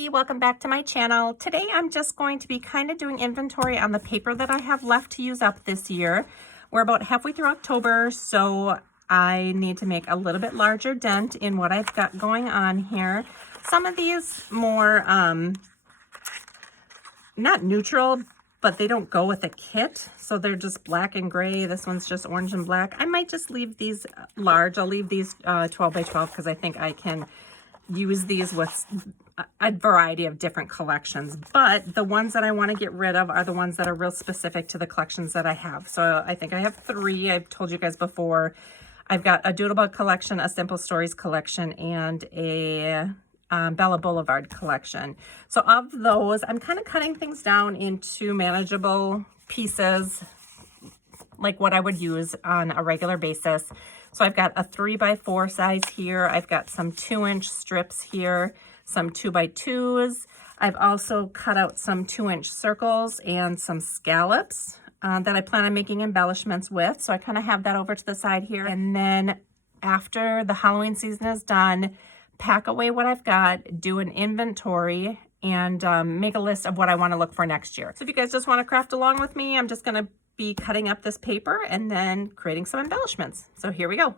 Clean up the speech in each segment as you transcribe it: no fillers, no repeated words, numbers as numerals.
Vicki, welcome back to my channel. Today I'm just going to be kind of doing inventory on the paper that I have left to use up this year. We're about halfway through October, so I need to make a little bit larger dent in what I've got going on here. Some of these more, not neutral, but they don't go with a kit, so they're just black and gray. This one's just orange and black. I might just leave these large. I'll leave these 12 by 12 because I think I can use these with a variety of different collections, but the ones that I want to get rid of are the ones that are real specific to the collections that I have. So I think I have three. I've told you guys before. I've got a Doodlebug collection, a Simple Stories collection, and a Bella Boulevard collection. So of those, I'm kind of cutting things down into manageable pieces, like what I would use on a regular basis. So I've got a 3x4 size here. I've got some 2-inch strips here, some 2x2s. I've also cut out some 2-inch circles and some scallops that I plan on making embellishments with. So I kind of have that over to the side here. And then after the Halloween season is done, pack away what I've got, do an inventory, and make a list of what I want to look for next year. So if you guys just want to craft along with me, I'm just going to be cutting up this paper and then creating some embellishments. So here we go.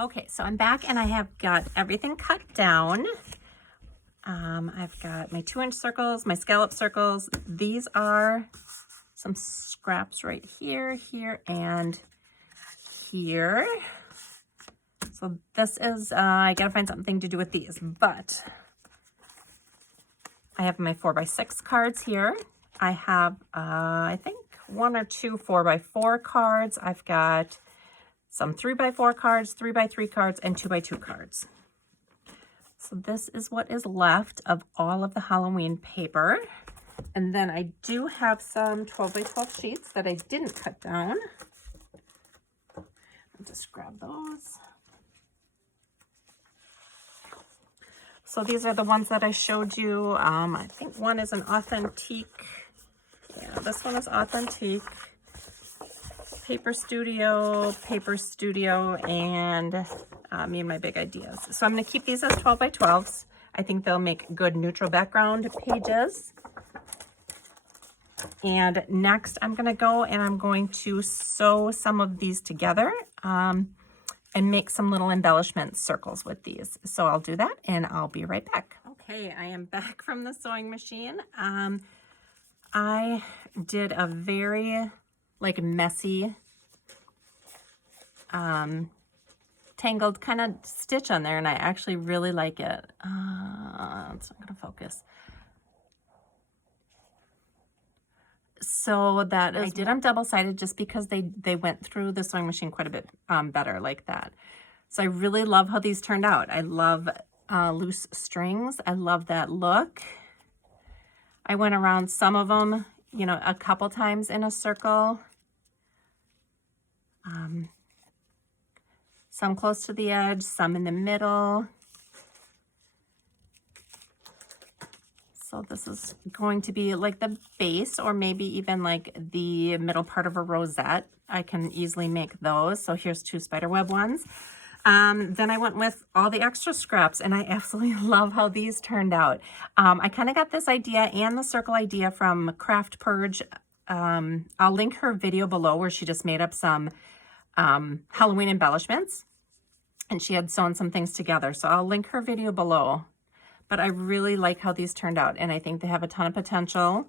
Okay, so I'm back and I have got everything cut down. I've got my 2-inch circles, my scallop circles. These are some scraps right here, here, and here. So this is, I gotta find something to do with these, but I have my 4x6 cards here. I have, I think 1 or 2 4x4 cards. I've got some 3x4 cards, 3x3 cards, and 2x2 cards. So this is what is left of all of the Halloween paper. And then I do have some 12x12 sheets that I didn't cut down. I'll just grab those. So these are the ones that I showed you. I think one is an authentic. Yeah, this one is authentic. Paper Studio, and me and my big ideas. So I'm going to keep these as 12x12s. I think they'll make good neutral background pages. And next I'm going to go and I'm going to sew some of these together and make some little embellishment circles with these. So I'll do that and I'll be right back. Okay, I am back from the sewing machine. I did a very messy tangled kind of stitch on there, and I actually really like it. It's not gonna focus. So that is, I did them double-sided just because they went through the sewing machine quite a bit better like that. So I really love how these turned out. I love loose strings. I love that look. I went around some of them, you know, a couple times in a circle. Some close to the edge, some in the middle. So this is going to be like the base, or maybe even like the middle part of a rosette. I can easily make those. So here's 2 spiderweb ones. Then I went with all the extra scraps, and I absolutely love how these turned out. I kind of got this idea and the circle idea from Craftpurge. I'll link her video below where she just made up some Halloween embellishments, and she had sewn some things together. So I'll link her video below. But I really like how these turned out, and I think they have a ton of potential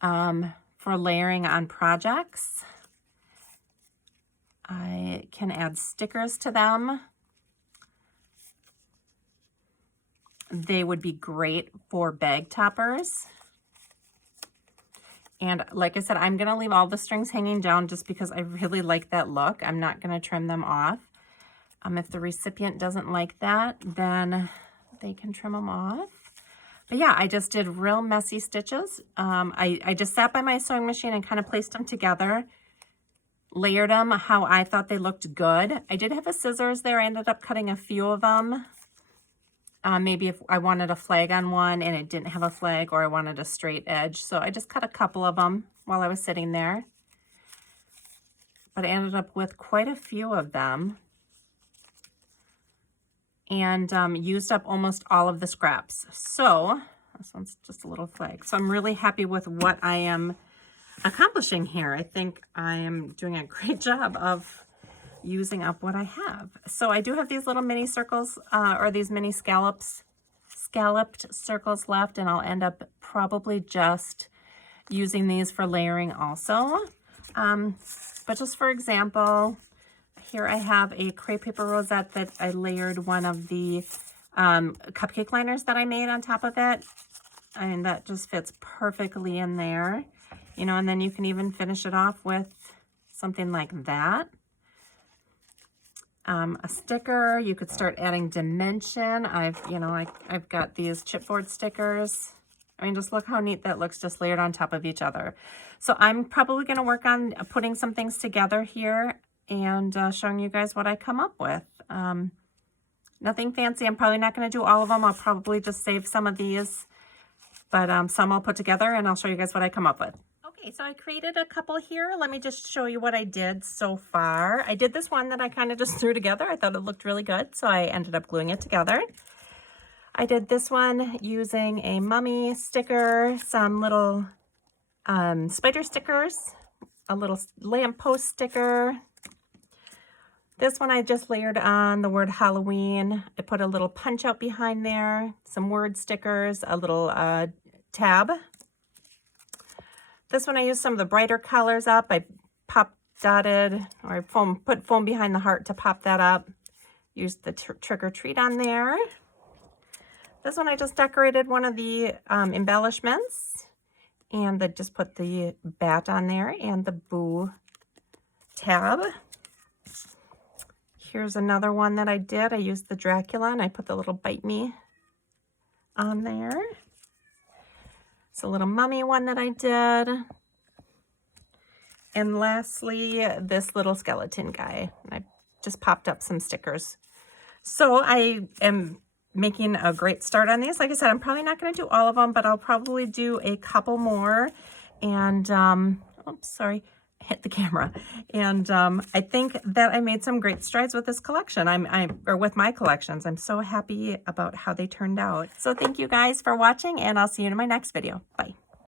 for layering on projects. I can add stickers to them. They would be great for bag toppers. And like I said, I'm going to leave all the strings hanging down just because I really like that look. I'm not going to trim them off. If the recipient doesn't like that, then they can trim them off. But yeah, I just did real messy stitches. I just sat by my sewing machine and kind of placed them together, layered them how I thought they looked good. I did have a scissors there. I ended up cutting a few of them. Maybe if I wanted a flag on one and it didn't have a flag, or I wanted a straight edge. So I just cut a couple of them while I was sitting there. But I ended up with quite a few of them. And used up almost all of the scraps. So this one's just a little flag. So I'm really happy with what I am accomplishing here. I think I am doing a great job of using up what I have. So I do have these little mini circles, or these mini scalloped circles left, and I'll end up probably just using these for layering also. But just for example, here I have a crepe paper rosette that I layered one of the cupcake liners that I made on top of it. And that just fits perfectly in there. You know, and then you can even finish it off with something like that. A sticker, you could start adding dimension. I've got these chipboard stickers. I mean, just look how neat that looks, just layered on top of each other. So I'm probably going to work on putting some things together here and showing you guys what I come up with. Nothing fancy. I'm probably not going to do all of them. I'll probably just save some of these, but some I'll put together and I'll show you guys what I come up with. Okay, so I created a couple here. Let me just show you what I did so far. I did this one that I kind of just threw together. I thought it looked really good, so I ended up gluing it together. I did this one using a mummy sticker, some little spider stickers, a little lamppost sticker, This one I just layered on the word Halloween. I put a little punch out behind there, some word stickers, a little tab. This one I used some of the brighter colors up. I pop dotted or put foam behind the heart to pop that up. Used the trick or treat on there. This one I just decorated one of the embellishments, and just put the bat on there and the boo tab. Here's another one that I did. I used the Dracula and I put the little bite me on there. It's a little mummy one that I did. And lastly, this little skeleton guy. I just popped up some stickers. So I am making a great start on these. Like I said, I'm probably not going to do all of them, but I'll probably do a couple more. And, oops, sorry. Hit the camera. And I think that I made some great strides with this collection. Or with my collections. I'm so happy about how they turned out. So thank you guys for watching, and I'll see you in my next video. Bye.